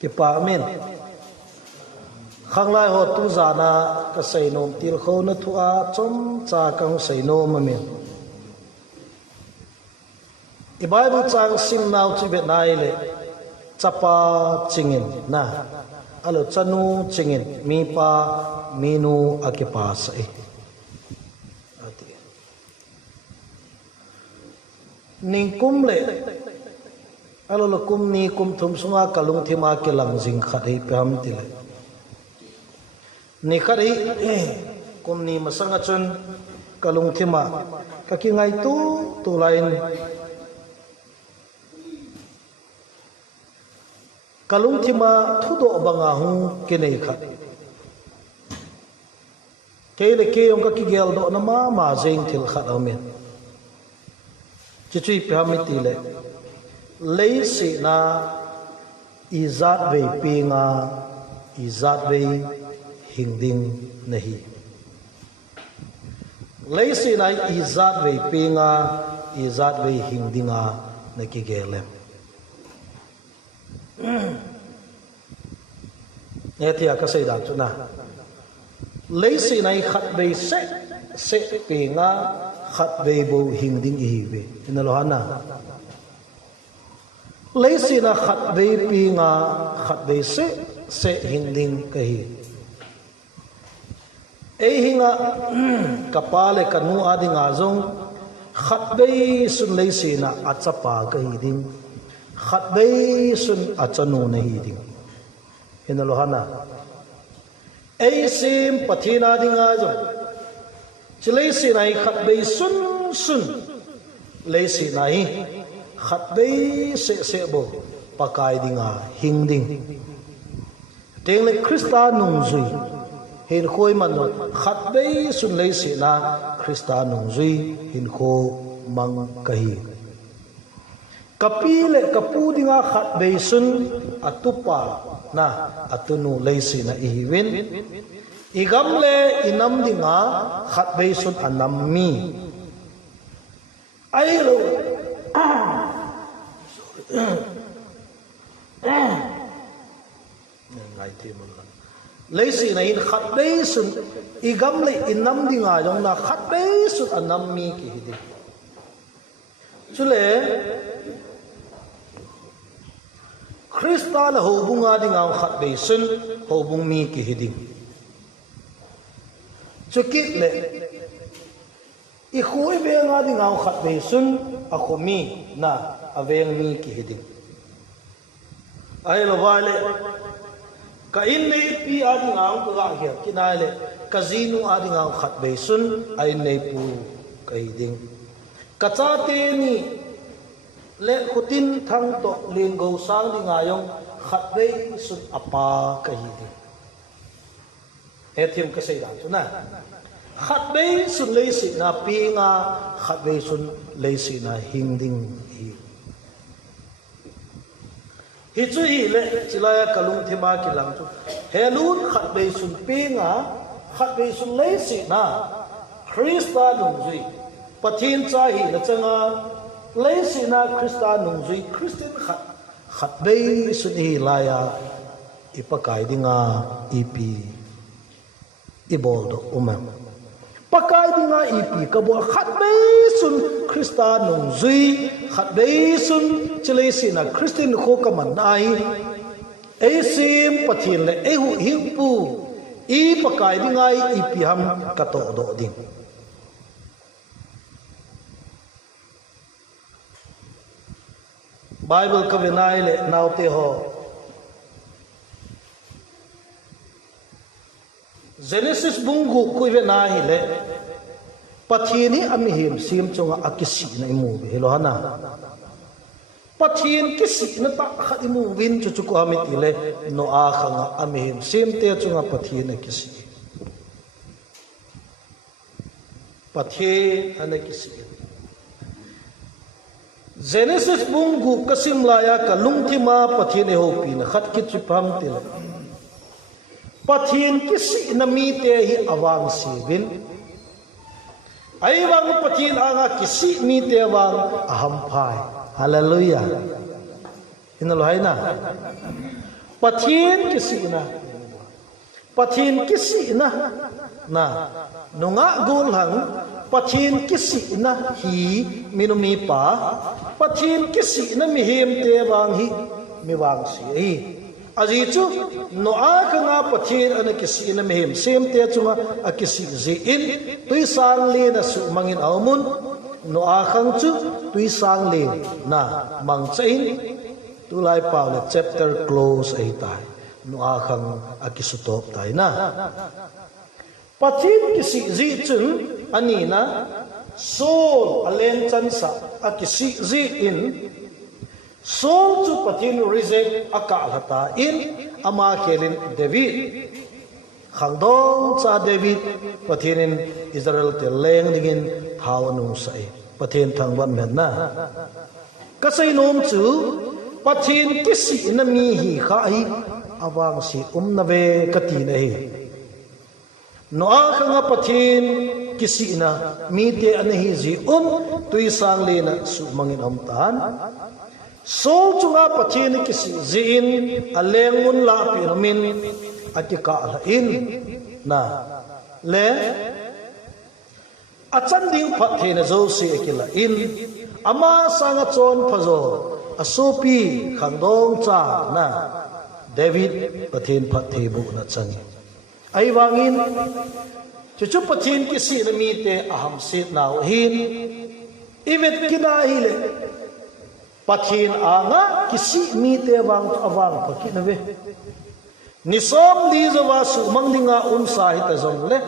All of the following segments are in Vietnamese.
ki pa men khang lai ho tu zana ka sei nom til kho na thua chom cha kang sei nom men i bible chang sim now chi bet nai le chapa chingin na alo chanu chingin mi pa minu akipa sai ati ning kum le alo lo kum ni kum thum sunga kalung thima ke lang jing khadei pam ti le ni khadei kum ni masanga chun kalung thima ka ki ngai tu lain kalung thima thudo banga hu ke nei khat ke le ke yong ka ki gel do na ma jeng thil khat amen chi chui pam ti le lấy sĩ na izat về pinga izat về hình đinh nahi lấy sĩ na izat về pinga izat về hình đinga naki gelem nghe thì các xây đàn chỗ nào lấy sĩ này khát về sẽ pinga khát về bộ hình đinh y về nên là na lấy xin là khát về pinga khát về sẽ hình đinh cái ấy hình kapale kanu adi nga zong khát về sun lấy xin là achapa cái đinh khát về sun achanu này đinh hình là hana ấy sim pathina đi nga zong chỉ lấy xin này khát về sun lấy xin này khát bê sẽ bộ pakai dinga hình đinh tiếng lệ Christa nung duy hình khôi mà nó khát bê xuân lấy sĩ na Christa nung duy hình khô mang kahi kapi lệ kapu dinga khát bê xuân atupa na atunu lấy sĩ na ihivin igam lệ inam dinga khát bê xuân anam mi ai lo lấy gì này khát bê sun igam lấy inam đi ngài giống là khát bê sun anam mi kỳ đi chú lệ Christa là hồ bung ngài đi ngài khát bê sun hồ bung mi kỳ đi chú kít lệ i khối về ngài đi ngài khát bê sun a khô mi na aveng mi ki hiding ai lo vale ka in nei pi adi ngau ko ga hi kinai le kazinu adi ngau khat be sun ai nei pu ka hiding ka cha te ni le khutin thang to len go sang di ngayong khat be sun apa ka hiding ethim ka sei da chuna khat be sun le si na pi nga khat be sun le si na hingding hi chu hi le chilaya kalung thima ki lang chu helun khat be sun pinga khat be sun le si na Christa nung zui pathin cha hi la changa le si na Christa nung zui Christian khat be sun hi laya ipakai dinga ipi ibol do umam pakai dinga ipi kabol khat be sun Christa nung zui khat be sun chile si na Christian kho kaman nai e sim pathin le e hu hingpu i pakai dinga ipi ham kato do ding Bible ka venai le naute ho Genesis bungu ku venai le pathini amihim sim chunga akisi na imu helo hana pathin kisi na ta khadimu win chu chu ko amit ile no a khanga amihim sim te chunga pathin akisi pathin anakisi Genesis bungu kasim laya ka lungthima pathin e hopi na khat ki chupang til pathin kisi na mi te hi awang sibin ai wang pathin anga kisi mi te wang aham phai hallelujah inalo hai na pathin kisi na pathin kisi na nunga gul hang pathin kisi na hi minumi pa pathin kisi na mihim te wang hi mi wang si hi aji chu no a khanga pathin ana kisi na mihim sem te chunga a kisi zi in tui sang le na su mangin aumun no a khang chu tui sang le na mang chain tu lai paul chapter close ai tai no a khang a kisutop tai na pathin kisi zi chun ani na sol alen chan sa a kisi zi in sol chu pathin reject aka hata in ama kelin david khangdong cha david pathin israel te leng dingin thawanu sai pathin thangwan men na kasai nom chu pathin kisi na mi hi kha hi awang si na ve kati na hi no a khanga pathin kisi na mi te anahi zi tui sang le na su mangin amtan sol chunga pathin kisi zin aleng mun la piramin atika la in na le achan ding pathin zo si akila in ama sanga chon phazo asopi khangdong cha na david pathin phathi bu na chani ai wangin chu pathin kisi na mi te aham sit naw hin ivet kina hile pathin anga kisi mi te wang awang pakina ve nisom li zawa su mangdinga sahita zong le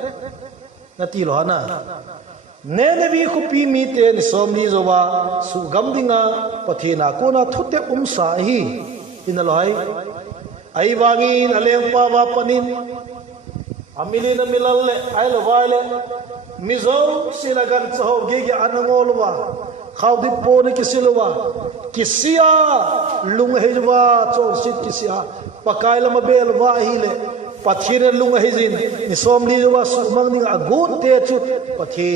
nati lo na ne bi khupi mi te nisom li zawa su gamdinga pathina kona thute sahi inaloi ai wangin aleng pa wa panin amili na milalle ai lo wale mizo silagan chaho ge ge anangolwa khawdi pone kisilwa kisia lung hejwa chon sit kisia pakai lama bel wa hile pathire lung hejin ni somli wa sumang ning agut te chu pathi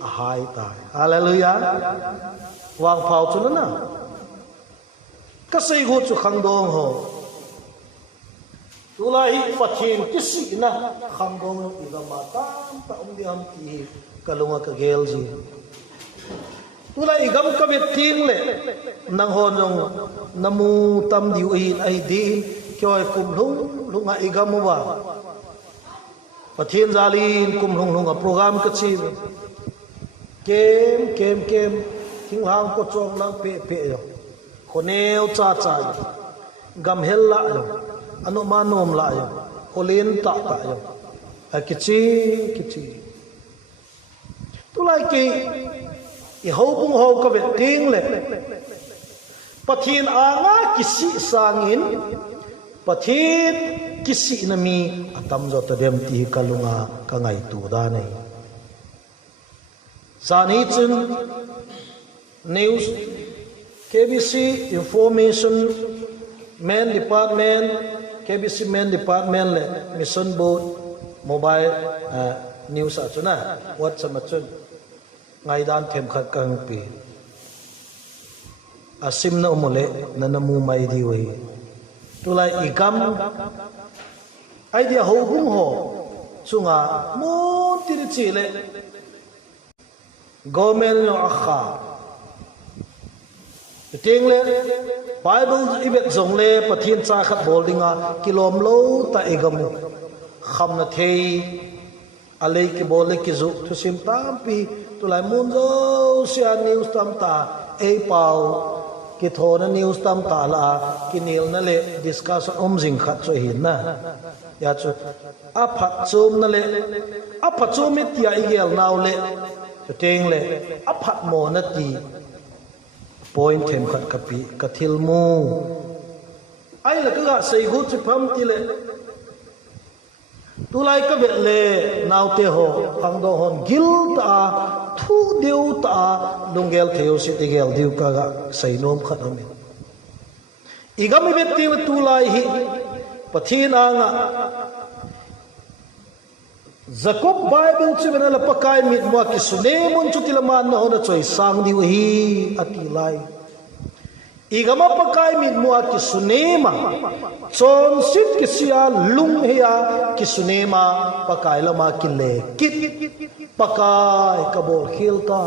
ahai ta hallelujah wang phau chu na kasai go chu khangdong ho tulahi pathin kisi na khangdong idama tam ta diam ti kalunga ka gelji tulai igam ka ting le nang honong namu tam diu in ai din kyoy kum lunga igam wa pathin zalin kum lunga program ka chi kem thing hang ko chong lang pe yo khoneu cha gam hel la yo anu manom la yo kolin ta yo kichi tulai ki i ho bung ho ka ve ting le pathin anga kisi sangin pathin kisi nami atam zo ta dem ti kalunga ka ngai tu da nei sani chun news KBC information main department KBC main department le mission board mobile news achuna WhatsApp achun ngai dan them khat kang pi asim na umole na namu mai di we tulai igam idea ho hung ho chunga mo tir chile government no akha tingle bible ibet zongle pathin cha khat boldinga kilom lo ta igam khamna thei alei ki bole ki zu thu sim tampi tulai munzo sia news tam ta ei pau ki thona news tam ta la ki nil na le discussion jing khat cho hin na ya chu a phat chum na le a phat chum mi tia igel naw le chu teng le a phat mo na ti point them khat kapi kathil mu ai la ka sei gu chu pham ti le tulai ka vet le naw te ho kang do hon gil ta thu deu ta lungel theu si tigel diu ka ga sei nom khat am igam vet ti tulai hi pathin anga Jacob Bible chu bena la pakai mit mo ki sune mun chu tilaman na hona choi sang diu hi atilai igama pakai mit mua ki sunema chon sit ki sia lung heya ki sunema pakai lama ki le kit pakai kabol khilta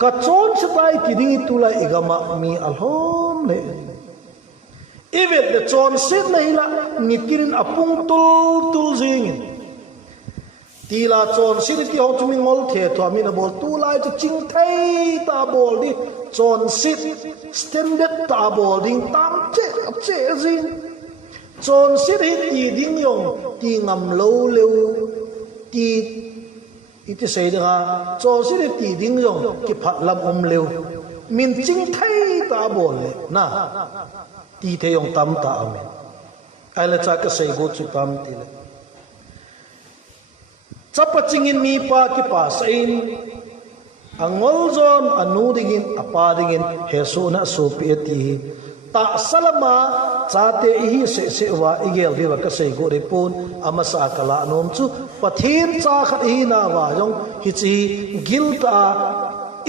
ka chon sitai ki ding tulai igama mi alhom le evet le chon sit na hila nikirin apung tul jingin tila chon sit ti ho chumi ngol the to mi na bol tu lai chu ching thai ta bol di chon sit standard ta bol ding tam che jing chon sit hi ti ding yong ti ngam lo leu ti iti sei da chon sit ti ding yong ki phat lam leu min ching thai ta bol le na ti the yong tam ta amen ai la cha ka sei go chu tam ti le chapa chingin mi pa ki pa sain angol zon anu dingin apa dingin hesu na su pi ta salama chate hi se wa igel diwa ka sei go repun amasa kala nom chu pathin cha khat hi na wa jong hi chi gilta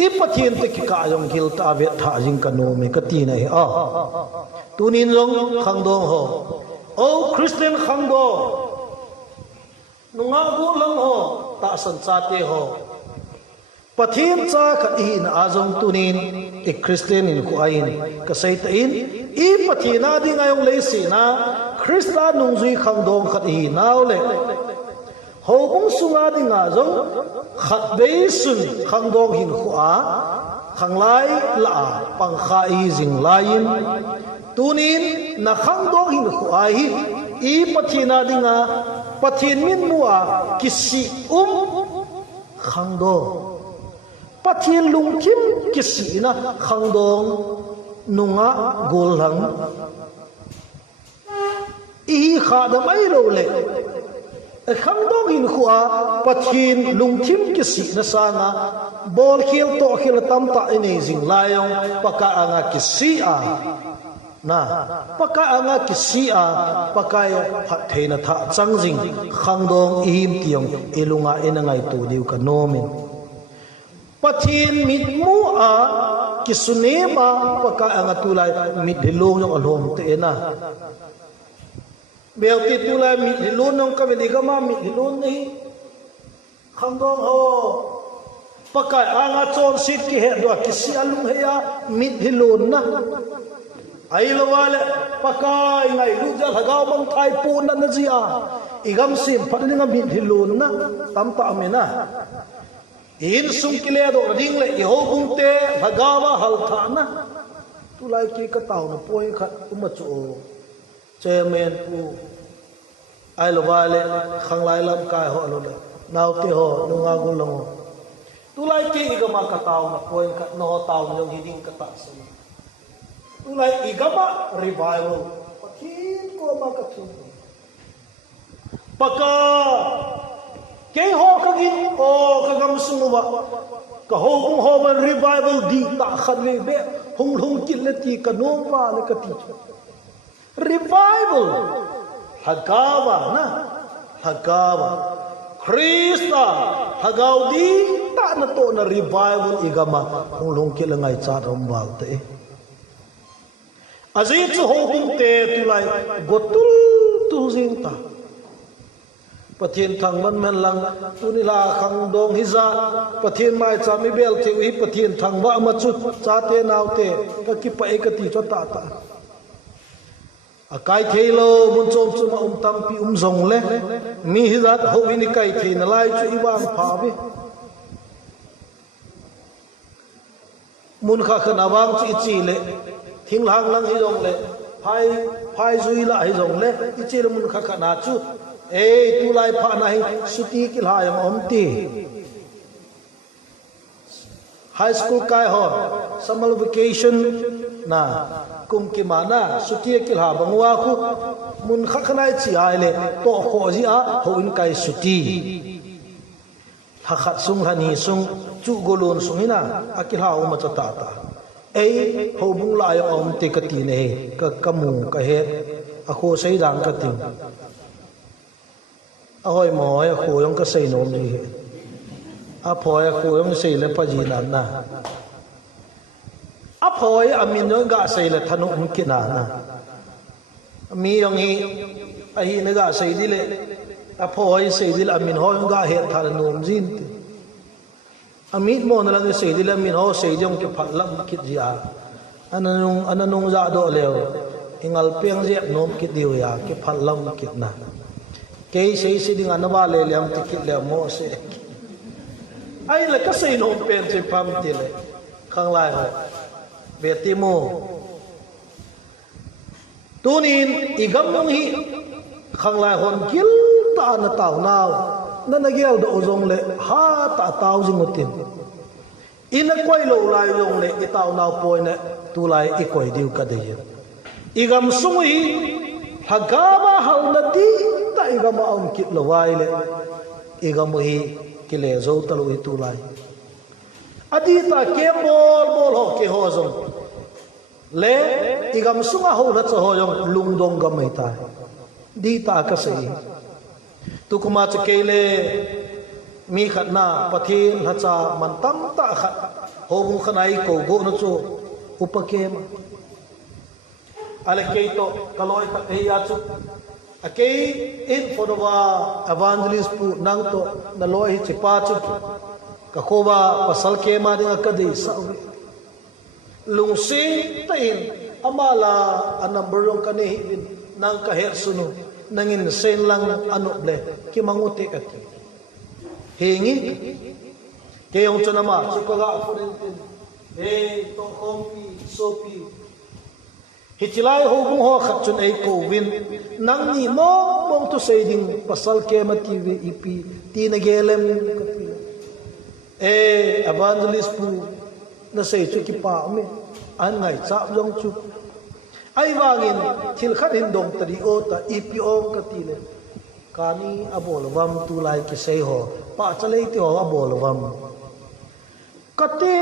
i pathin te ki ka jong gilta ve tha jing ka no me ka ti na hi a tunin jong khang dong ho o Christian khang do nunga go lang ho ta san chate ho pathin cha khat hi na azong tunin e Christian in ku ain ka sai ta in i pathina ding ayong le si na Krista nung zui khang dong khat hi naw le ho bung sunga ding azong khat be sun khang dong hin khu a khang lai la pang kha i jing lain tunin na khang dong hin khu a hi i pathina ding a pathin min mua kisi khang dong pathin lung kim kisi na khang dong nunga gol lang i kha da mai lo le khang dong in khuwa pathin lung kim kisi na sana bol khil to khil tam ta ine jing layong paka anga kisi a na paka anga kisi a pakai phat theina tha changjing khang dong im tiong ilunga inangai tu diu ka nomin pathin mit mu a kisunema paka anga tulai mit hilong yong alhom te na bel ti tulai mit hilon nong ka veli gama mit hilon nei khang dong ho paka anga chon sit ki he do kisi alung he ya mit hilon na ai lo wale pakai ngai lu ja hagaw bang thai pun na jia igam sim phaninga mit hilon na tam ta amena in sum kile do ring le i ho bung te hagawa hal tha na tu lai ki ka taw na poi khat uma chu chairman pu ai lo wale khang lai lam kai ho lo le naw te ho nu nga gu long tu lai ki ga ma ka taw na poi khat no taw yo hi ding ka ta su tu lai i ga ma revival pathin ko ma ka thu paka ke ho kagin o kagam sungwa ka ho bung ho man revival di ta khat le be hung hung kil le ti ka nom pa le ka ti revival hagawa na hagawa Krista hagaw di ta na to na revival igama hung hung kil ngai cha rom bal te azit ho bung te tulai gotul tu jing ta pathin thang man men lang tunila khang dong hiza pathin mai cha mi bel the hi pathin thang wa ma chu cha te naw te ka ki pa e ka ti cho ta ta a kai thelo mun chom chu ma tam pi zong le mi hiza ho ni kai the na lai chu i wang pha bi mun kha khana wang chi chi le thing lang lang hi dong le phai zui la hi dong le i chi le mun kha khana chu tu lai pha nai suti ki lai om ti high school kai ho summer vacation na kum ki mana suti ki ha bangwa khu mun kha khanai chi ai le to kho ji a ho in kai suti ha khat sung hani sung chu golon sung ina akil ha o ma cha ta ta ho bung lai om te ka ti ne ka kamu ka he a kho sei dang ka ting ahoi moi a khu yong ka sei nom ni a phoi a khu yong sei le pa ji nan na phoi amin no ga sei le thanu kina na mi yong hi a hi na ga sei di le phoi sei di amin ho ga he thar nom jin ti amit mo na lang sei di amin ho sei jong ke phat lam kit ya ananung za do leo ingal peng je nom kit diu ya ke phat lam kit na ke sei si ding anwa le lem ti kit le mo se ai la ka sei nom pen se pam ti le khang lai ho be ti mo tunin igam nong hi khang lai hon kil ta na taw naw na nagyal do ozong le ha ta taw jingutin ina koi lo lai long le itaw naw poi ne tu lai i koi diu ka de igam sungui hagama halnati ta igam aum kit lo wai le igam hi kile zo talu i tu lai adi ta ke bol ho ke ho zong le igam sunga ho ra cho ho yong lung dong ga mai ta di ta ka sei tu kuma che ke le mi khat na pathin ha cha man tam ta khat ho bu khanai ko go no chu upakem ale ke to kaloi ta he ya chu ake in fodowa evangelist pu nang to na loi chi pa chu ka khoba pasal ke ma ding ka dei sa lung si tain amala anamberong kani nang ka her sunu nangin sen lang ano ble ki manguti ka hingi ke yung chunama chukaga furintin to kompi sopi hitilai ho bung ho khat chun ei ko win nang ni mo bong to say ding pasal ke mati vi ipi ti na gelem evangelist pu na say chu ki pa me an ngai chap jong chu ai wangin thil khat hin dong tari o ta ipi ong ka ti le kani abol wam tu lai ki sei ho pa chalei ti ho abol wam kate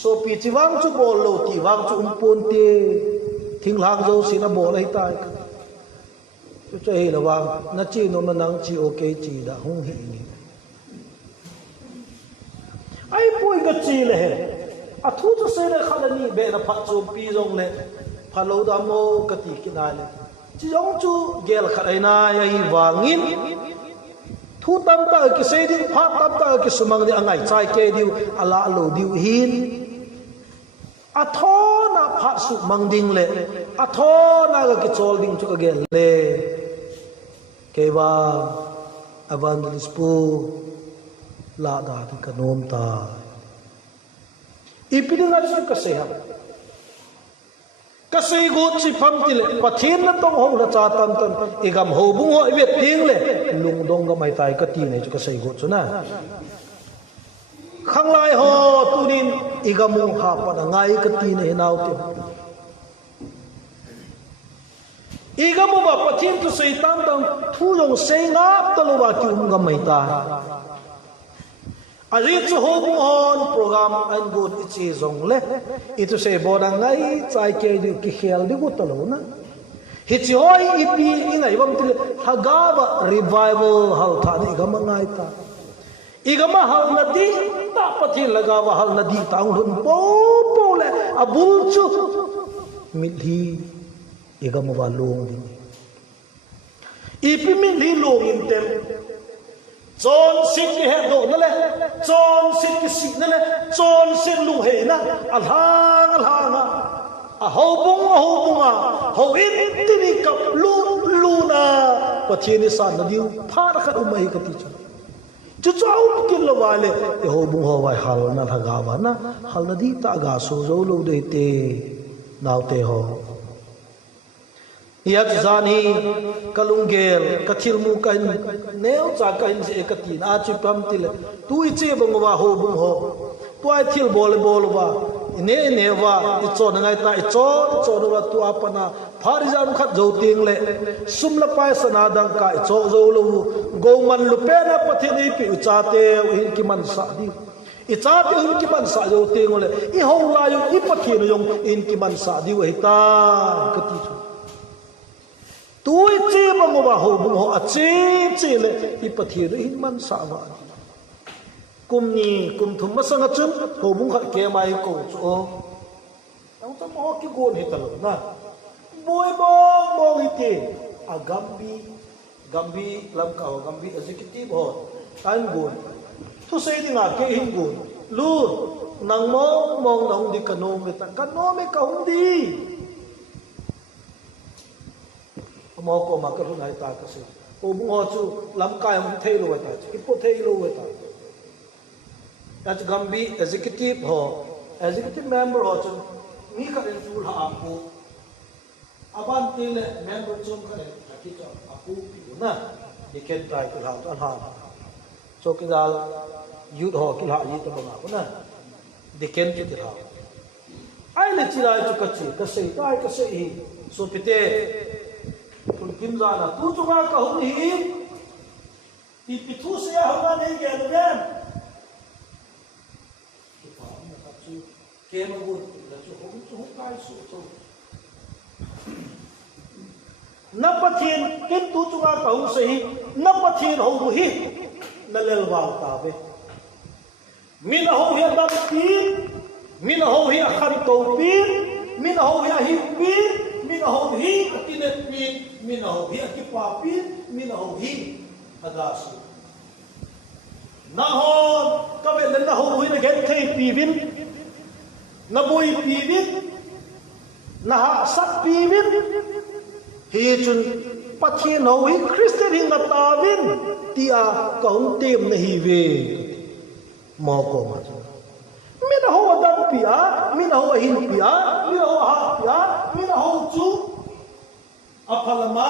so pi chi wang chu bol lo ti wang chu pon te thing lang zo sin a bol ai tai chu che la wang na chi no manang chi okay chi da hung hi ni ai poi ga chi le he a thu chu se le khalani be na phat chu pi jong le phalo da mo ka ti ki na le chi jong chu gel khalai na ya hi wangin thu tam ta ki se ding phat tam ta ki sumang ni angai chai ke diu ala lo diu hin athona phat su mang ding le athona ga ki chol ding chu ka gel le ke wa evangelist pu la da ti ka nom ta ipiding a chu ka se ha ka sei go chi pham ti le pathin na tong ho la cha tan tan igam ho bung ho vet ting le lung dong ga mai tai ka ti ne chu ka sei go chu na khang lai ho tunin igam ha pa na ngai ka ti ne nau ti igam ba pathin tu sei tam tam thu yong sei ngap ta lo ba chu ga mai ta ali chu ho bung on program an good ichi zong le itu se bodang ngai chai ke di ki khel di gu talo na hi chi hoi ipi ingai bam til hagawa revival hal tha ni gam ngai ta igama hal nadi ta pathi lagawa hal nadi ta hun po po le abul chu milhi igama wa long di ipi milhi long in tem chon sit ki he do na le chon sit ki si na le chon sit lu he na alhang a ho bung ho in ti ni kap lu na pathin ni san na diu phar khat umai ka ti chu chau kin lo wale e ho bung ho wai hal na thaga wa na hal na di ta ga so zo lo de te naw te ho yat zani kalungel kathilmu kan neu cha kan se katin a chu pam til tu I che bang wa ho bung ho tu ai thil bol wa ne wa I chon ngai ta I chon wa tu apana pharizan khat zo ting le sumla pai sana dang ka I cho zo lo go man lu pe na pathini pi cha te hin ki man sa di I cha te hin ki man sa zo ting le I ho la yo I pathin yong in ki man sa di wa ta ka ti tui chi bang wa ho bung ho a chi le I pathi ri hin man sa wa kum thum ma sang chum ho bung khat ke mai ko chu o ki gon hitalo na boy bong ite a gambi lam ka gambi executive ho tan gon tu sei dinga ke hin gon lu nang mong nang di kanome ka hundi mo ko ma ka ru nai ta ka se o mo chu lam kai hum thei lo ta ki po thei lo ta at gambi executive member ho chu mi ka ren tu ha apu aban tile member chum ka ren ki cha apu pi na ni ken trai ku ha an ha so ki dal youth ho ki ha yi ta ba ko na de ken ki ha ai le chi lai chu ka sei tai ka sei so pite kun kim za na tu chu ga ka hu hi ti pi thu se ha na nei ge no ben ki pa na ka chu ke ma bu la chu hu kai su chu na pathin kin tu chu ga ka hu se hi na pathin ho bu hi na lel wal ta be min ho hi dam pi min ho hi khan to pi min ho hi pi min ho hi tinet pi min ho hi ki pa pi min ho hi adasu na hon ka ve na ho hi na gen thei pi vin na bui pi vin na ha sat pi vin hi chun pathian ho hi Christian hi na ta vin tia ka hum tem na hi ve mo ko ma min ho dam pia min ho hin pia min ho ha pia min ho chu apalama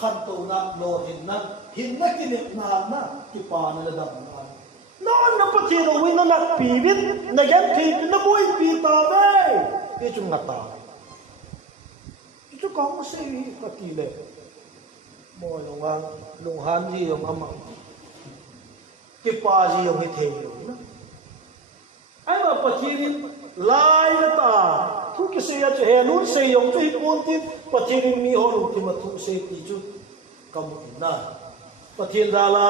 khan to na lo hin na ki na ki pa na la dam na na pathian ho hi na pi vin na gen thi na bui pi ta ve e chu ngata chu ko mo se ka ti le mo long han ji yong ama ki pa ji yong hi the na ai ma pathian lai na ta thu ki se ya che he lu se yong chu hi pon tin pathian mi ho lu ti ma thu se ti chu kam na pathian dala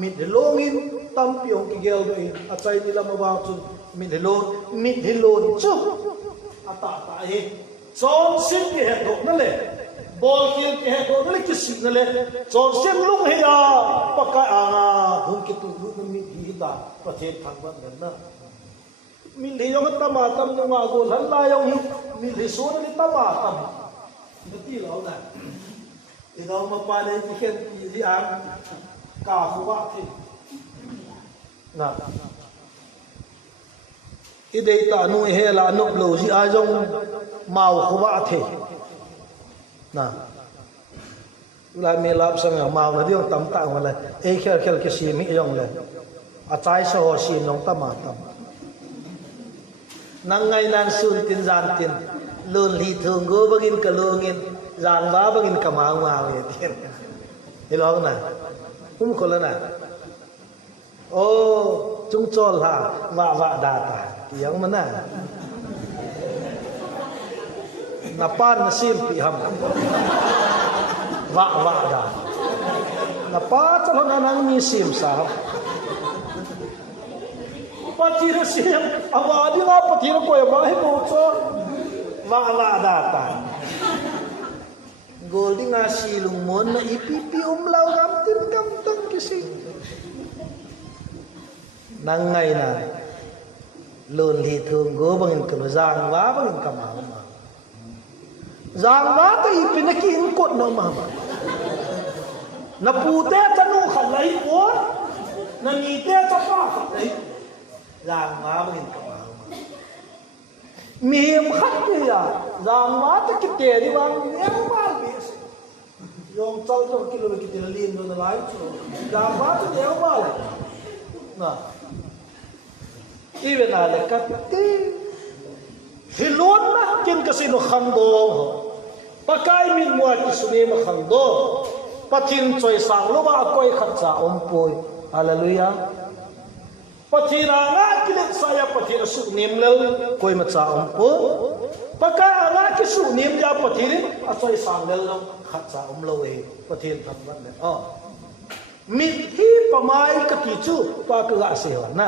mit longin tam piong ki gel do in a chai ni la ma wa chu mit helon chu ata ta he chon sin ki he dok na le bol ki he dok na le ki sin na le chon sin lung he ya paka anga hum ki tu lu na mi hi da pathian thang ban na min hi yong ta ma tam no ma go lan la yong hi min hi so ni ta ma tam ti lo na i do ma pa le ki ken di ang ka hu wa thi na i dei ta nu he la nu lo ji a jong mau hu wa thi na la me lap sang mau na diong tam ta ma le e khel ki si mi yong le a chai so ho si nong ta ma tam nang ngai nan sun tin zan tin lun li thung go bagin ka longin zan ba bagin ka ma we tin hilong na ko la na o chung chol ha wa da ta yang mana na pan na sim pi ham wa da na pa chalo na nang ni sim sa patira sim awadi nga patira ko ya bahe mo cho wa da ta goldi nga silung mon na ipipi umlaw gam tin gam tang kisi nang ngai na lun li thung go bangin ka zang wa bangin ka ma zang wa ta ipin ki in kot no ma na pu te ta nu khan lai ko na ni te ta pa lai zang wa bangin ka ma mi him khat ni ya zang wa ta ki te di wang yang ma bi yong chal chal kilo ki te lin no na lai chu zang wa ta deu ma na even ale katte hilon na kin kasino khando pakai min mo ki suni ma khando pathin choi sang lo ba koi khatcha ompoi hallelujah pathina nga kilet saya pathina su nimlel koi ma cha ompo pakai nga ki su nim ja pathini a choi sang lel lo khatcha omlo e pathin tham wan le mit hi pamai ka ti chu pa ka ga se na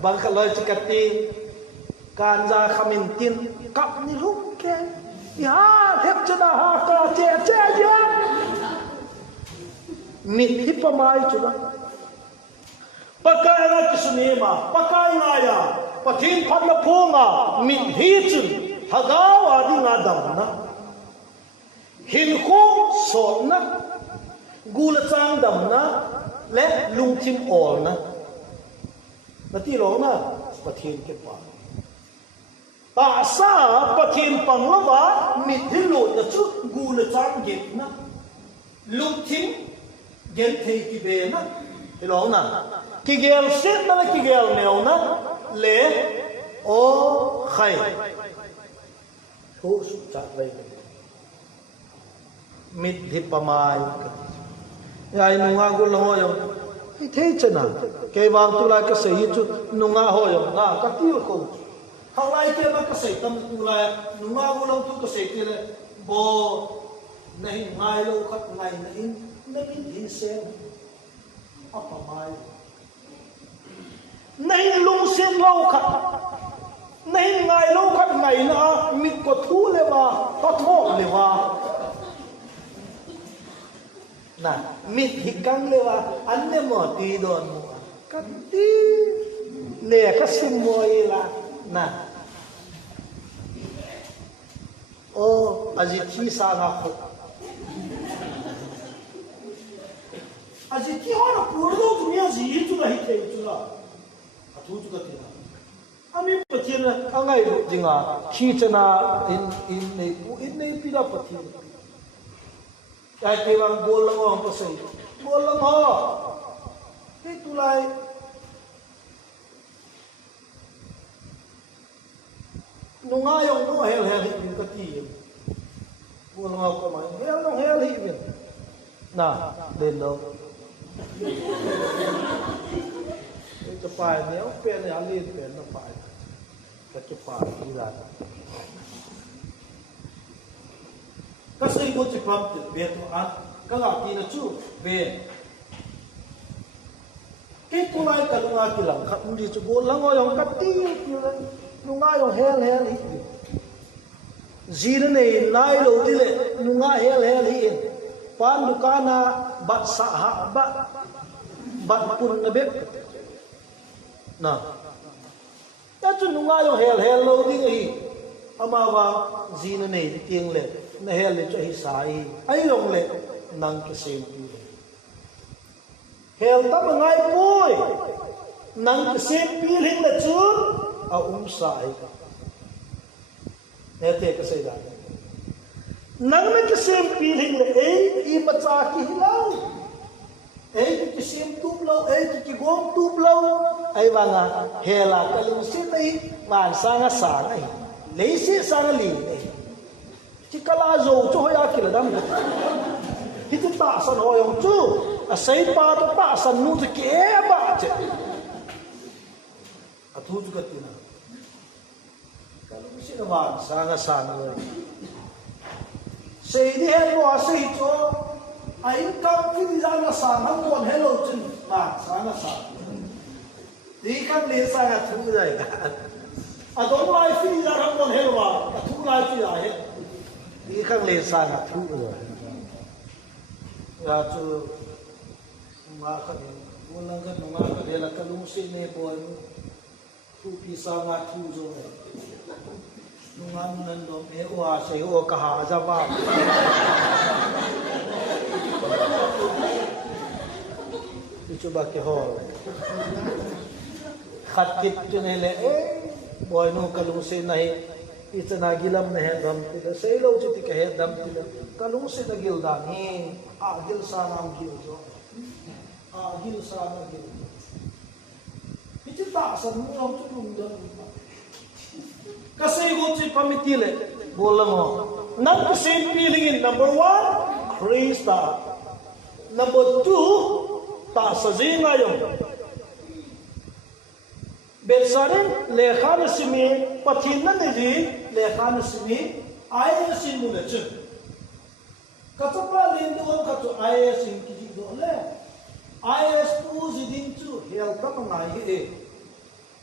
bang ka loi chikati การจะขมิ้นตินกับนี่ลูกแกยาเทพจะด่าหากาเจ๊เจ๊เยอะมิทิปมาอีจุดปากายรักสุนีมาปากายงายาปะทินพัดละพงอ่ะมิทิจุนฮะกาวาดิงาดำนะหินโคสดนะกูละจางดำนะและลุงทิมอ่อนนะนาที่ร้องนะปะทินเก็บไว้ตาซาปะทินปังละวะมิทิลุนะจุกูละจางเก็บนะลุงทิมเก็บเทกิเบนะที่ร้องนะกิเกลเซตนะกิเกลเนวนะเล่โอ้ใครทุสุจัดไว้มิดทิปมายยายนุ่งอากุลหอยงไอ้เทชนะแกวางตุลาเกษยจุนุ่งอาหอยงนะกัติวกูเขาไล่เกี่ยวกับเกษตรตั้งตุลานุ่งอากุลงตุเกษตรเลยบ่ไม่ง่ายโลกัดง่ายนะอินนั่นอินเซนอัปมายในลุงเซนโลกัดในง่ายโลกัดง่ายนะมิดกดทูเลว่าก็โทษเลว่านะมิดหิกังเลว่าอันเนี่ยหมดตีโดนมัวกันตีเล่ก็สิมวยละนะโอ้อาจิตที่สางาคุอาจิตที่ฮาร์ปูร์โลตุมีอาจิตจุละฮิตเอจุละอาทุจุกตินะอามีปะเทียนอังไงจิงอ่ะขี้ชนะอินในปีละปะเทียนไอ้ที่ว่าบอลลังอ๋อก็ใช่บอลลังอ๋อที่ตุลายนุ่งอายงนุ่งเฮลฮิบินกติบอลลังอ๋อก็มาเฮลนุ่งเฮลฮิบินน่ะเดินแล้วจะไปเนี่ยเป็นอะไรเล่นเป็นน่ะไปก็จะไปที่ร้านก็สิ่งที่จะความติดเบียดอันก็หลักที่นั่นจู่เบียดที่กุลายกับลุงอากิลังขับมันดีจุบลังอ๋อยองกัดตีอยู่เลยลุงอายองเฮลอีกจีนเนี่ยนายโลดิเลยลุงอาเฮลอีกปานดุกานาบัดสหบัดปุ่นนเบ็ดนะแต่จุลุงอายองเฮลโลดิไงอามาว่าจีนเนี่ยเตียงเลยนะเฮลจะหิสายไอ้ลงเลยนังเกษมปีเฮลตั้งไงปุ้ยนังเกษมปีลิงละจุดเอาสายเนี่ยเตะเกษตรนังไม่เกษมปีลิงเลยอีมาจากที่เราเกษมตูบเราที่กงตูบเราไอ้ว่างเฮลากะลุงสิไอ้วานสางสางไอ้เลยสิสางลิงที่กลาโจช่วยอาคิลดัมที่จะตาสันหอยงจู่อาศัยปาตัวตาสันนู้จะเก็บบ้าเจ้าทุจริตนะkalau mesti nampak sangatเลยสิ่งที่เห็นว่าสิ่งที่ไอ้คำที่ดิฉันสั่งทั้งหมดให้เราจนมาsangatดีกันเรียนsangatทุกเลยกันอ่ะตรงไลฟ์ที่ดิฉันทั้งหมดให้เราทุกไลฟ์ที่ไหนดีกันเรียนsangatทุกเลยya tu makan ulang kan makan dia lah kalau mesti ni pun tu pisang tu zo nungan nandom wah saya kaha jawab dicoba ke hol khatip tu ni le boy no kalau mesti nahi itna gilam nahi dam tila sei lo chiti ke dam tila kalau mesti nagil dani agil sanam gil jo agil sanam gil itu tak semua tu lungdan kasi go chi pamitile bolang ho nang same feeling in number 1 Krista number 2 ta sazinga yong Betsarin lekhan simi pathinna neji lekhan simi ay simu na chun katapa linduan katu ay sim kiji do le ay stu zidin chu hel ta mangai he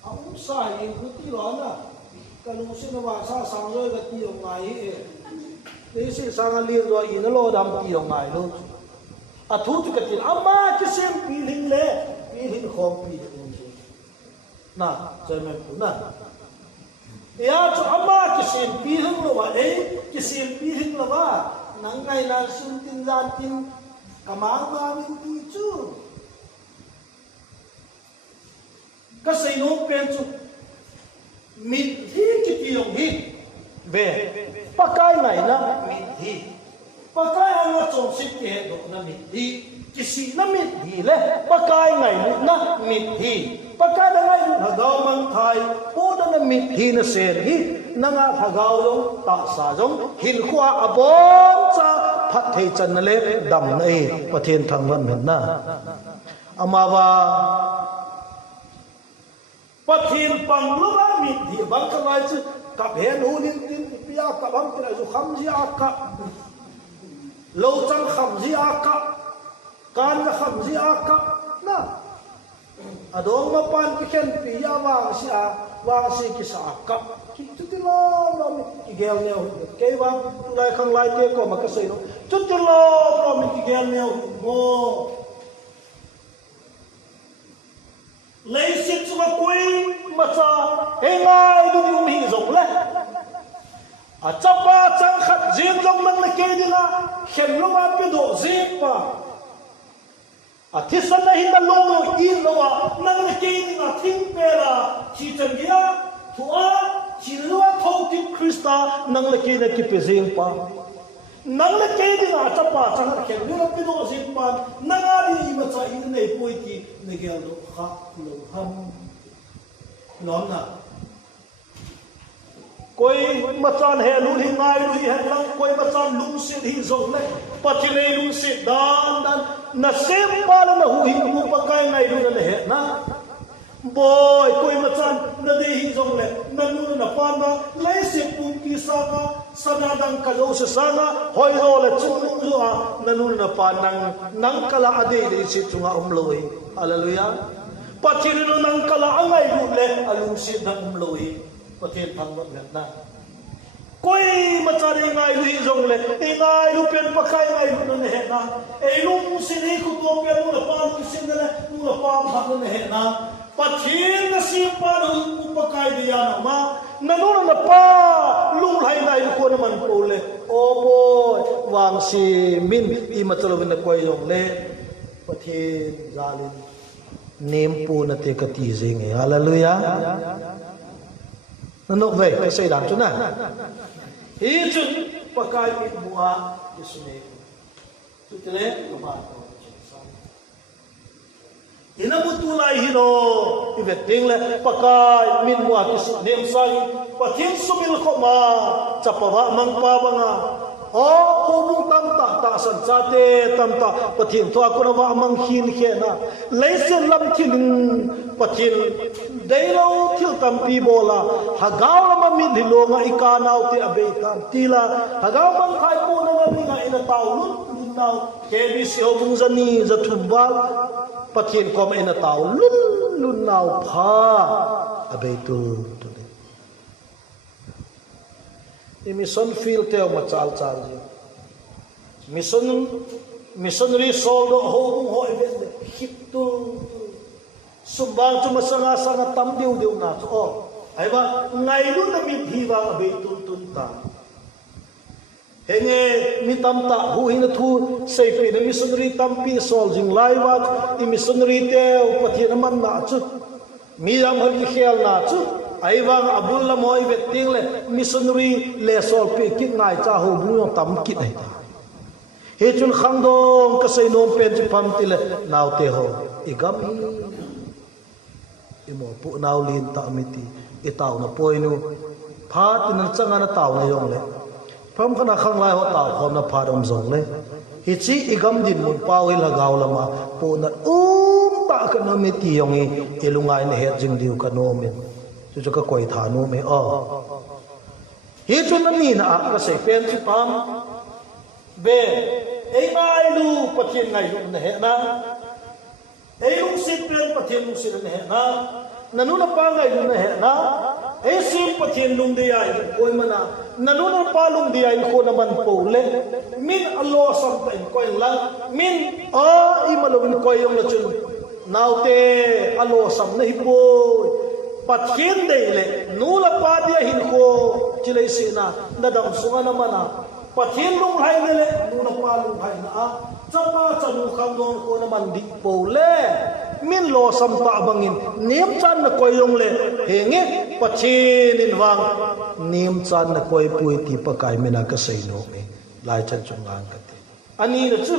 aum sa yin kuti lo na kalung sin wa sa sang loi ga ti ong ngai e ni si sang ali ro i na lo dam ti ong ngai lo a thu tu ka tin ama ki sem pi ling le pi hin khom pi na chai me pu na ya chu ama ki sem pi hing lo wa e ki sem pi hing lo wa nang ngai na sun tin zan tin kamang ba min ti chu ka sei no pen chu mit hi ki ti ong hi ve pakai nai na mit hi pakai ang chong sit ke do na mit hi kisi na mit hi le pakai ngai na mit hi pakai na ngai na gaw mang thai po na mit hi na sen hi na nga thagaw yong ta sa jong hil khwa abom cha phat thei chan na le dam na e pathen thang wan men na amawa pathin pang lu ba mit hi bang ka lai chu ka ben hu nin tin pia ka bang tra ju kham ji aka lo chang kham ji aka kan na kham ji aka na adong ma pan ki khen pia wang si ki sa aka ki tu ti lo lo mi ki gel ne ke wang lai khang lai te ko ma ka sei no tu ti lo mi ki gel ne mo lấy xin cho mà quay mà cha hey ngay đi đi mi rộng lên à chấp ba chẳng khát riêng trong năng là kia đi là khen lúc mà biết độ riêng mà à thiết sân này hiện lô rồi in rồi năng là kia đi là thiên bè là chỉ chân kia thua chỉ lúc thâu tin Christa năng là kia là kia bề riêng mà năng là kia đi là chấp ba chẳng khát khen lúc mà biết độ riêng mà năng đi mà cha in này quay thì này kia độ khác lâu hâm nón à coi mà chan hè lún hi ngai lui hè lăng coi mà chan lung sit hi zong le pati nei lung sit dan na sem pa na hu hi mu pa kai ngai lun na he na boy coi mà chan na de hi zong le na nu na pa na lai se pum ki sa ka sana dang ka lo se sana hoi ro le chung lu lu a na nu na pa nang kala ade de si chunga loi hallelujah pathin no nang kala angai lu le alung si nang loi pathin thang wat na koi machari ngai lu jong le ngai lu pen pakai ngai lu ne he na e lung si ni ku to pe lu pa ki sin le lu pa phak ne he na pathin na si pa lu pakai dia na ma na no na pa lung lai nai ko na man ko le o boy wang si min I matalo na koi jong le pathin zalin nem pu na te ka ti zing hallelujah nó về cái xây làm chỗ nào ý chừng pakai mit mua Yesu ne tu tele ko ba ina mutu lai hino ivet ting le pakai mit mua Yesu nem sai pathin sumil ko ma chapawa mang pa banga o hobung tam ta san cha te tam ta pathin thwa ko wa mang hin khe na leisen lam thin pathin deilo thil tam pi bola hagaw ma mi dilonga ikanaw ti abe tam tila hagaw mang khai pu na nga ina taw lun naw kebi si hobung zani za thumbal pathin kom ina taw lun naw pha abe tu mission field te ma chal missionary soul do ho event hip tu sumbang tu masanga sanga tam diu na o ai ba ngai lu na mi thiwa be tun ta henge mi tam ta hu hin thu sei pe na missionary tam pi soul jing lai wa I missionary te pathian man na chu mi ram hal ki khel na chu ai wang abul la moi veting le missionary le sol pe ki ngai cha ho bu yong tam ki nei ta he chun khang dong ka sei nom pen chu pham ti le naw te ho igam imo pu naw lin ta amiti itaw na poinu pha tin changa na taw na yong le pham khana khang lai ho taw khom na pha dom zong le hi chi igam din mun paw hi lagaw lama pu na ta ka na me ti yong e elungai ne he jing diu ka no men cho cái quầy thả nu mấy hi cho nó nhìn à cái sợi pen chụp pam về ấy mai lu pathian ngày lu này na ấy lu sit pen pathian lu sit này na nanu na pa ngày lu này na sim pathian lung dia koi mana nanu na pa lung dia ko naman po le min allo sam ta koi lang min I malawin koi yung lachun naute allo sam na hipo pathian dei le nula pa dia hin ko chilai sina nadam sunga naman na pathian lung hai le nula pa lung hai na chapa chanu khang don ko naman di po le min lo sam ta bangin niam chan na koi yung le henge pathin in wang niam chan na koi pui ti pa kai mena ka sei no me lai chan chung ang ka te ani na chu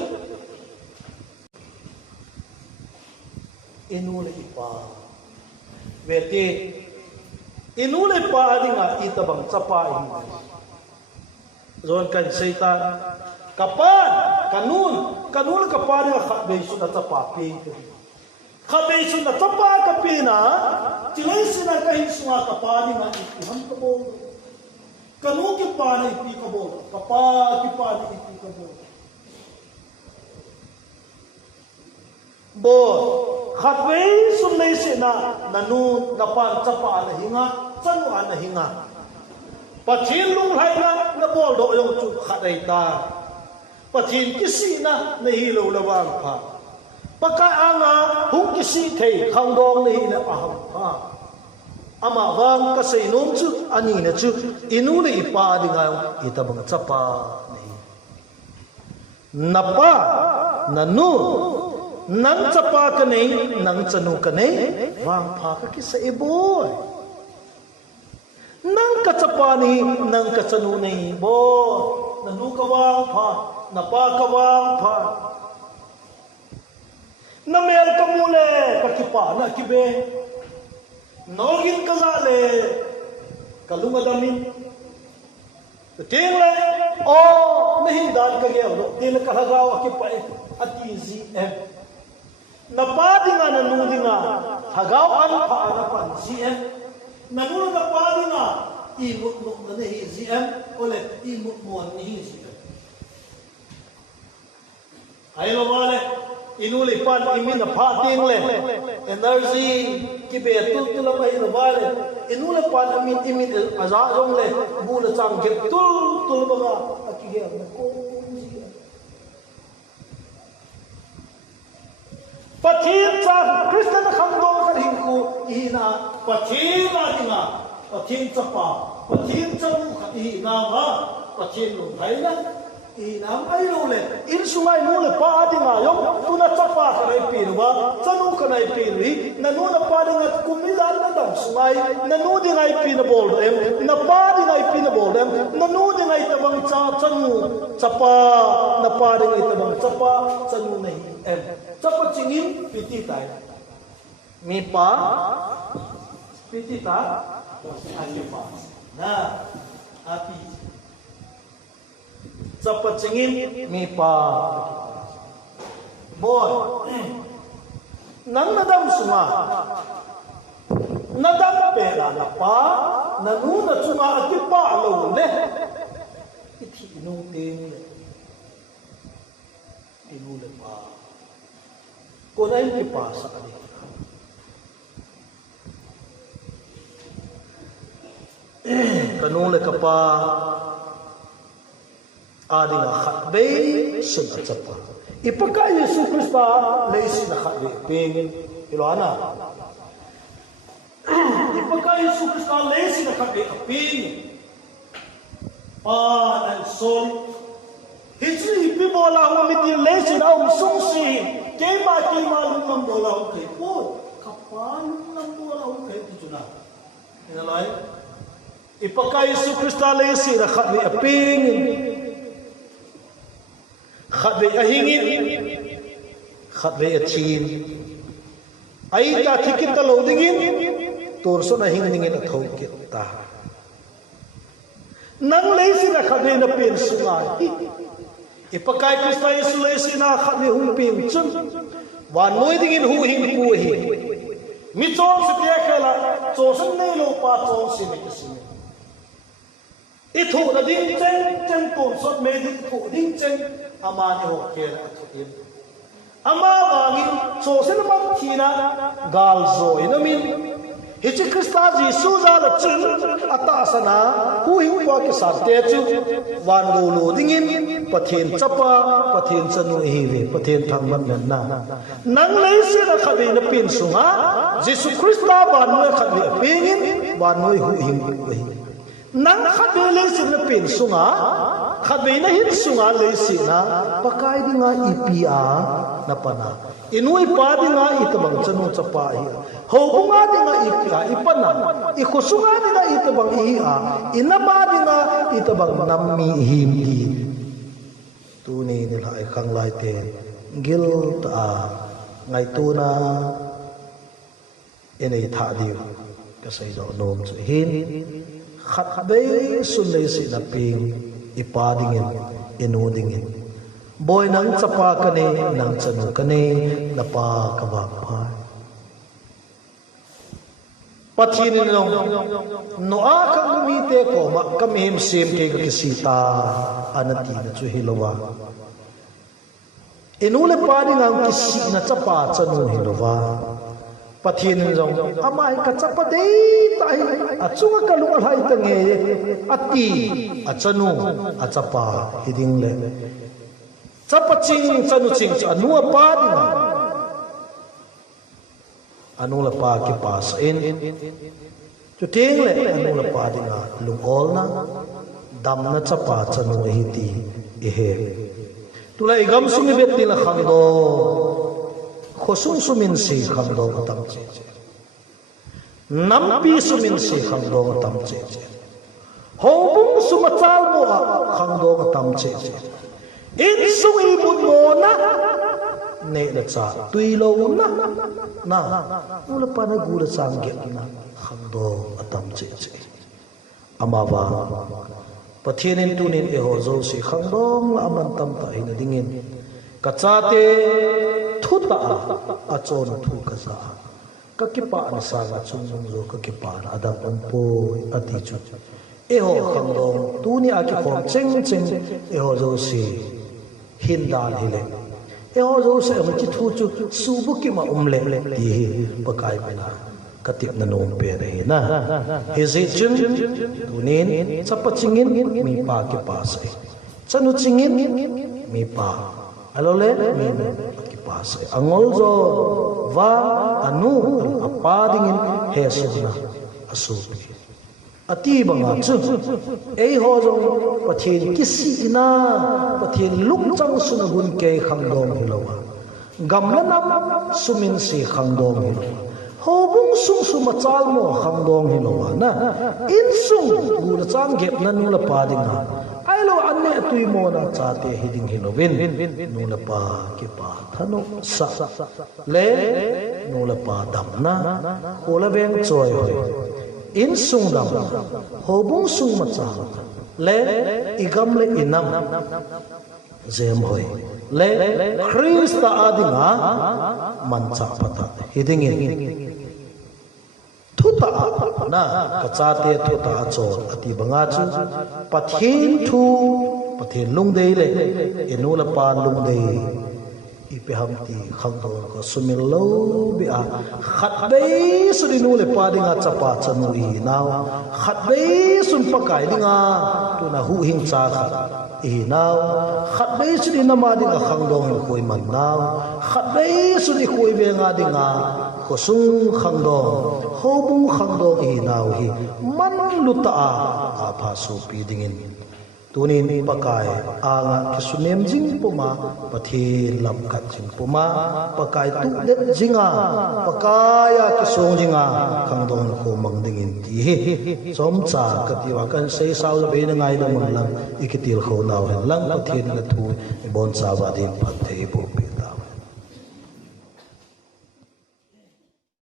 inule ipa vete inule pa adinga itabang chapa in zon kan seitan kapan kanun kapan nga khatbe su na chapa pi khatbe su na chapa ka pi na tilai sina ka hin sunga kapani nga ikuham ka bo kanu ki pa na ipi ka bo kapa ki pa na ipi ka bo bo khatbe su nei sina nanu kapan chapa na hinga chanu ana hinga pathin lung hai na bol do yong chu khatai ta pathin kisi na hi lo lawang pha pakai anga hung kisi thei khang dong hi na aham pha ama wang ka sei nom chu ani na chu inu le ipa dinga itabang chapa nei napa nanu nang chapa ka nei nang chanu ka nei wang pha ka kisa boy nang kachapani nang kachanu nei bo nanu kawang pha napa kawang pha namel kamule kakipa na kibe nogin kazale kalumadamin tingle o nahi dan ka geo do til kahagaw akipa atizi napa dinga nanu dinga hagaw an pha na pan cm nanu na pali na imut muk na ni GM ole imut muan ni GM ay lo wale inuli pan imin na phating le energy ki be tu la mai lo wale inuli pan imin aza jong le bu la chang get tul baga akige na ko pathin cha Krishna kham dong ka hingku ina pathin na dinga pathin chapa pathin chamu khati na ma pathin lu haina inam ai lo le in sungai nu le pa dinga yom tuna chapa ka nai pi wa chanu ka nai pi ri na nu na pa dinga kumilal na dam sungai na nu dinga pi na bol em na pa dinga pi na bol em na nu dinga tabang cha chanu chapa na pa dinga tabang chapa chanu nei em chapa chingin piti tai mi pa piti ta ani pa na api chapa chingin mi pa boy nang nadam sunga nadam pela na pa nanu na chunga atipa lo le ithi nu ting inu le pa ko nai ki pa sa ani kanu le kapa adi nga khatbe sun chapa ipaka Yesu Krista leisi na khatbe pengin ilana ipaka Yesu Krista leisi na khatbe pengin and son hitri ipi bola wa miti leisi na sung si kema lung nam bola okay po kapal nam bola okay tujuna inalai ipaka Yesu Krista leisi na khatbe pengin khatbe ahingin khatbe achin ai ta thikit ta lo dingin torso na hingin athokit ta nang leisi na khatbe na pen sungai ipakai Krista Yesu leisi na khatbe hung pen chun wan noi dingin hu hing pu hi mi chong se tia khala chosan nei lo pa chong si mi si ithu na ding chen ton sot me ding thu ding chen ama ni ho ke athuim ama bangin chosen bang thina gal zo inamin hichi Krista Jisu za la chin ata sana hu hi kwa ki sa te chu wan go lo dingin pathin chapa pathin chanu hi ve pathin thang ban na nang lei se na khabe na pin sunga Jisu Krista ban noi khabe pingin ban noi hu hi nang khabe lei se na pin sunga khabe na hin sunga lei se na pakai dinga ipia na pana inui pa dinga itabang chanu chapa hi ho bunga dinga ipia ipana ikusunga dinga itabang ihia inama dinga itabang nammi himdi tuni nila ai khang lai te gil ta ngai tu na enei tha diu ka sai do nom chu hin khat be sun le si na ping ipa dingin inu dingin boy nang chapa kane nang chanu kane napa ka ba pha pathin nong no a kang mi te ko ma kam him sim ke ka kisita anati na chu hilowa inule pa ding ang kisi na chapa chanu hilowa pathin nong amai ka chapa de tai achunga ka lungal hai ta nge ati achanu achapa hiding le chapa ching chanu ching anua pa ding anu la pa ki pas in chu ting le anu la pa dinga lung ol na dam na chapa chanu hi ti e he tu la igam sung bet ti la khang do khosung sumin si khang do tam che nam pi sumin si khang do tam che ho bung suma chal mo khang do tam che in sung i bun mo na ne la cha tui lo na ula pa na gura sang ge na khando atam che che amawa pathinin tunin e ho zo si khandong la aman tam ta ina dingin ka cha te thu ta a chon thu ka sa ka ki pa na sa ga chung zo ka ki pa na adam on po ati chu e ho khandong tu ni a ki khom cheng cheng e ho zo si hin dal hile e ho zo se ma chi thu chu su bu ki ma le ti pakai pena katip na nom pe re na he chin tunin chapa chingin mi pa ki pa sai chanu chingin mi pa alole mi ki pa sai angol zo va anu apa dingin he su na asu ati banga chu ei ho zo pathin kisi ina pathin luk chang su na gun ke khang dom hilowa gamla nam sumin si khang dom hilowa ho bung sung su ma chal mo khang dom hilowa na in sung gur chang gep na nu la pa dinga ai lo anne tui mo na cha te hiding hilovin nu la pa ki pa thano sa le nu la pa dam na ho la beng choi hoi in sung dam ho bung sung ma cha le igam le inam zem hoi le Krista adinga man cha pata hiding thuta na ka cha te thuta cho ati banga chu pathin thu pathin lung dei le enu la pan lung dei ipe ham ti khang do ko sumil lo bi a khat bei su di nu le pa dinga chapa chanu i naw khat bei sun pakai dinga tu na hu hing cha khat i naw khat bei su di na ma dinga khang do koi man naw khat bei su di koi be nga dinga ko sung khang do ho bung khang do i naw hi man lu ta a pha su pi dingin tunin pakai anga kisunem jing puma pathin lam kat jing puma pakai tu det jinga pakaya kisong jinga khang dong ko mang dingin ti som cha katiwa kan sei saw la be na ngai da mang lang ikitil kho naw lang pathin la thu bon cha ba din phat thei bu